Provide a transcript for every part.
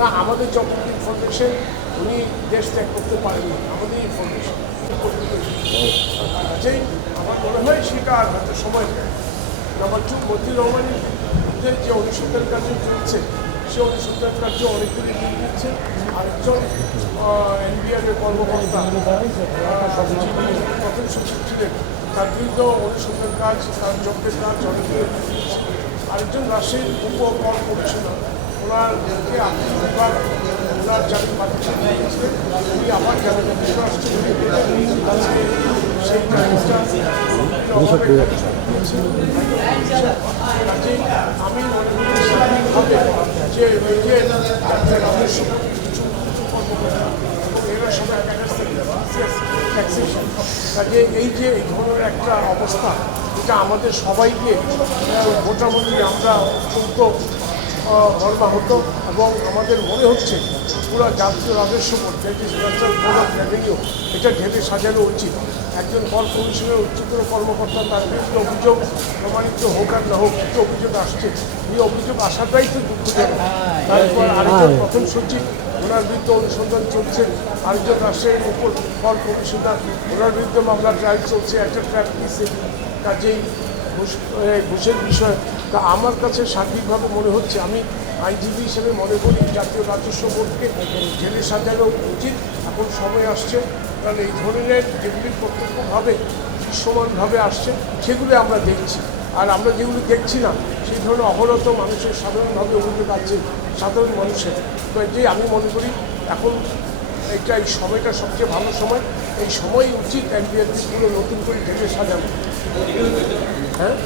না, আমাদের যতটুকু ইনফরমেশন উনি দেশ ত্যাগ করতে পারেননি, আমাদের ইনফরমেশন কাজেই আমার মনে হয় সেটা আর হয়তো সময় নেয়। নাম্বার 2, মতিউর রহমানের যে অনুসন্ধান কার্য চলছে সে অনুসন্ধান কার্য অনেকগুলি এগিয়ে দিচ্ছে। আরেকজন এনবিআরের কর্মকর্তা যিনি প্রথম সচিব ছিলেন তার বিরুদ্ধে অনুসন্ধান কাজ, তার জব্দের কাজ অনেকগুলো এগিয়ে দিচ্ছে। আরেকজন রাজশাহীর উপকর কমিশনার, ওনারকে আপনার ওনার জামিন বাতিল করেছিলেন, উনি আবার জামিন যুক্তরাষ্ট্রে সেই কাজেই আমি মনে করি স্বাভাবিকভাবে যে রাজস্ব কিছু কর্মকর্তা এবং এরা সবাই ট্যাক্সেশন, কাজে এই যে এই ধরনের একটা অবস্থা, এটা আমাদের সবাইকে মোটামুটি আমরা অত্যন্ত মর্মাহত এবং আমাদের মনে হচ্ছে পুরো জাতীয় রাজস্ব board, national board of revenue, এটা ঢেলে সাজানো উচিত। একজন কর কমিশনের উচ্চতর কর্মকর্তা, তার বিরুদ্ধে অভিযোগ প্রমাণিত হোক আর না হোক, কিছু অভিযোগ আসছে, এই অভিযোগ আসাটাই তো দুঃখজনক। তারপর আরেকজন প্রথম সচিব, ওনার বিরুদ্ধে অনুসন্ধান চলছে। আরেকজন রাজশাহীর উপর কর কমিশনার, ওনার বিরুদ্ধে মামলা ট্রায়াল চলছে, একটা ট্র্যাক কেসে। কাজেই ঘুষের বিষয় তা আমার কাছে সার্বিকভাবে মনে হচ্ছে, আমি আইনজীবী হিসেবে মনে করি জাতীয় রাজস্ব বোর্ডকে জেলে সাজানো উচিত। এখন সময় আসছে, কারণ এই ধরনের যেগুলি প্রত্যক্ষভাবে দৃশ্যমানভাবে আসছে সেগুলি আমরা দেখছি। আর আমরা যেগুলি দেখছি না সেই ধরনের অহরত মানুষের সাধারণভাবে অভিযোগ আছে সাধারণ মানুষের। তো যে আমি মনে করি এখন এইটা এই সময়টা সবচেয়ে ভালো সময়, এই সময় উচিত এনবিআরগুলো নতুন করে ঢেলে সাজানো। হ্যাঁ,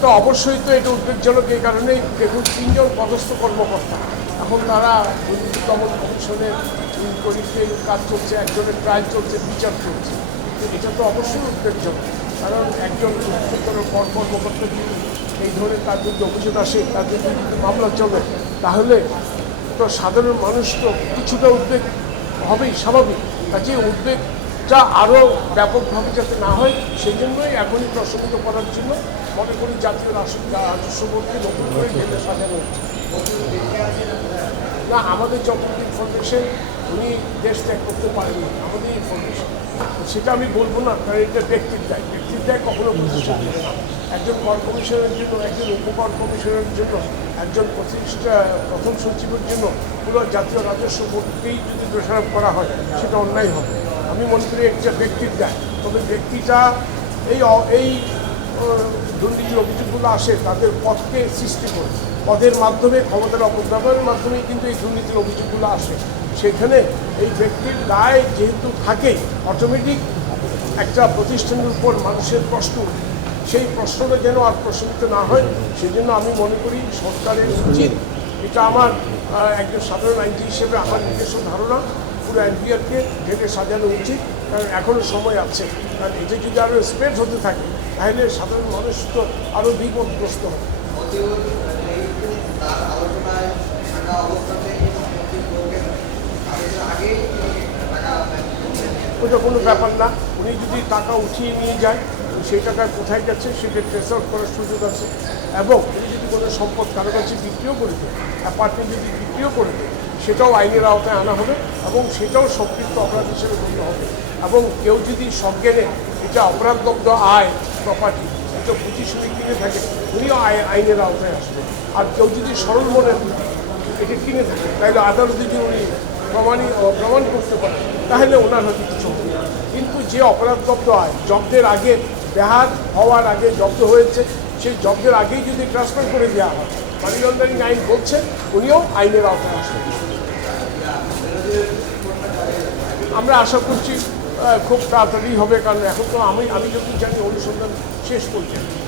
তো অবশ্যই তো এটা উদ্বেগজনক। এই কারণেই দেখুন 3 জন পদস্থ কর্মকর্তা এখন তারা দুর্নীতি দমন কমিশনের ইনকোয়ারিতে কাজ চলছে, একজনের ট্রায়াল চলছে, বিচার চলছে। এটা তো অবশ্যই উদ্বেগজনক, কারণ একজন উচ্চতর কর্মকর্তা যদি এই ধরনের তার বিরুদ্ধে অভিযোগ আসে, তার বিরুদ্ধে যদি মামলা চলে, তাহলে তো সাধারণ মানুষ তো কিছুটা উদ্বেগ হবেই, স্বাভাবিক। কাজে উদ্বেগটা আরও ব্যাপকভাবে যাতে না হয় সেই জন্যই এখনই প্রশমিত করার জন্য মনে করি জাতীয় রাজস্ব বোর্ডকে নতুন করে ঢেলে সাজানো হচ্ছে। না, আমাদের যতটুকু ইনফরমেশন উনি দেশ ত্যাগ করতে পারেননি, আমাদের ইনফরমেশন সেটা আমি বলবো না, কারণ এটা ব্যক্তির দায়। ব্যক্তির দায় কখনো প্রতিষ্ঠা করে না। একজন কর কমিশনের জন্য, একজন উপকর কমিশনের জন্য, একজন প্রথম সচিবের জন্য পুরো জাতীয় রাজস্ব বোর্ডকেই যদি দোষারোপ করা হয় সেটা অন্যায় হবে। আমি মনে করি একটা ব্যক্তির দায়। তবে ব্যক্তিটা এই দুর্নীতির অভিযোগগুলো আসে তাদের পদকে সৃষ্টি করে, পদের মাধ্যমে, ক্ষমতার অপব্যবহারের মাধ্যমেই কিন্তু এই দুর্নীতির অভিযোগগুলো আসে। সেখানে এই ব্যক্তির দায় যেহেতু থাকে, অটোমেটিক একটা প্রতিষ্ঠানের উপর মানুষের প্রশ্ন, সেই প্রশ্নটা যেন আর প্রশ্নিত না হয় সেজন্য আমি মনে করি সরকারের উচিত, এটা আমার একজন সাধারণ আইনজীবী হিসেবে আমার নিজস্ব ধারণা, পুরো এনবিআরকে ঢেলে সাজানো উচিত। কারণ এখনও সময় আছে, কারণ এটা যদি আরও স্প্রেড হতে থাকে তাহলে সাধারণ মানুষ তো আরও বিপদগ্রস্ত হবে। ওটা কোনো ব্যাপার না। উনি যদি টাকা উঠিয়ে নিয়ে যায়, সেই টাকা কোথায় গেছে সেটা ট্রেস আউট করার সুযোগ আছে। এবং উনি যদি কোনো সম্পদ কারো কাছে বিক্রিও করে দেয়, অ্যাপার্টমেন্ট যদি বিক্রিও করে দেয়, সেটাও আইনের আওতায় আনা হবে এবং সেটাও সম্পৃক্ত অপরাধ হিসেবে গণ্য হবে। এবং কেউ যদি সজ্ঞানে এটা অপরাধদগ্ধ আয় প্রপার্টি এটা বুঝি শুনে কিনে থাকে, উনিও আইনের আওতায় আসবে। আর কেউ যদি সরল মনে এটা কিনে থাকে, তাহলে আদালত যদি উনি প্রমাণ করতে পারে তাহলে ওনার হয়তো কিছু হবে। কিন্তু যে অপরাধদগ্ধ আয় জব্দের আগে, বেহাত হওয়ার আগে জব্দ হয়েছে, সেই জব্দের আগেই যদি ট্রান্সফার করে দেওয়া হয়, মানি লন্ডারিং আইন বলছে উনিও আইনের আওতায় আসবেন। আমরা আশা করছি খুব তাড়াতাড়ি হবে, কারণ এখন তো আমি যতটুকু জানি অনুসন্ধান শেষ পর্যায়ে।